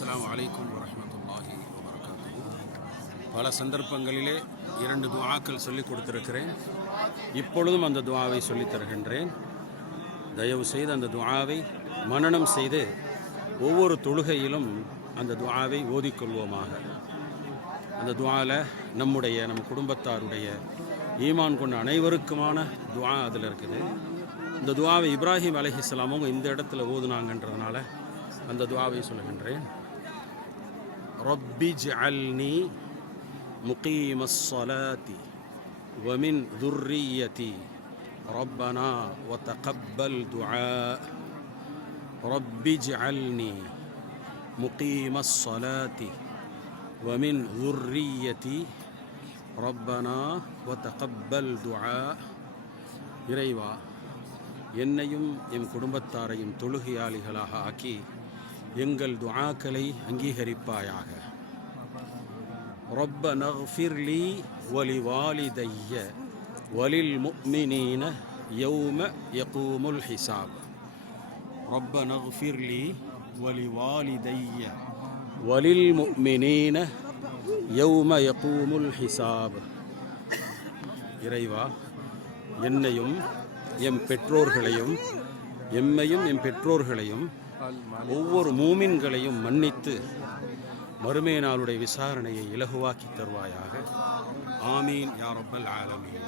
அஸ்ஸலாமு அலைக்கும் வரஹ்மத்துல்லாஹி வபரகாத்துஹு. பல சந்தர்ப்பங்களிலே 2 துஆக்கள் சொல்லிக் கொடுத்திருக்கிறேன். இப்பொழுதும் அந்த துஆவை சொல்லித் தருகின்றேன். தயவு செய்து அந்த துஆவை மனனம் செய்து ஒவ்வொரு தொழுகையிலும் அந்த துஆவை ஓதிக்கொள்வோமாக. அந்த துஆல நம் குடும்பத்தாருடைய ஈமான் கொண்ட அனைவருக்குமான துஆ அதில் இருக்குது. இந்த துஆவை இப்ராஹிம் அலைஹிஸ்ஸலாமும் இந்த இடத்துல ஓதுனாங்கன்றதுனால அந்த துஆவை சொல்லுகின்றேன். ரப்பி ஜஅல்னி முகீமஸ் ஸலாத்தி வ மின் ذُرِّيَّتِي ரப்பனா வ தகப்பல் துஆ. ரப்பி ஜஅல்னி முகீமஸ் ஸலாத்தி வ மின் ذُرِّيَّتِي ரப்பனா வ தகப்பல் துஆ. இறைவா, என்னையும் என் குடும்பத்தாரையும் தொழுகையாளிகளாக ஆக்கி எங்கள் துஆக்களை அங்கீகரிப்பாயாக. ரப்பனா இக்ஃபிர் லீ வலி வாலிதைய வலில் முஃமினீன யௌம யகூமுல் ஹிசாப். ரப்பனா இக்ஃபிர் லீ வலி வாலிதைய வலில் முஃமினீன யௌம யகூமுல் ஹிசாப். இறைவா, என்னையும் எம் பெற்றோர்களையும் எம்மையும் எம் பெற்றோர்களையும் ஒவ்வொரு மூமின்களையும் மன்னித்து மறுமை நாளுடைய விசாரணையை இலகுவாக்கி தருவாயாக. ஆமீன் யா ரப்பல் ஆலமீன்.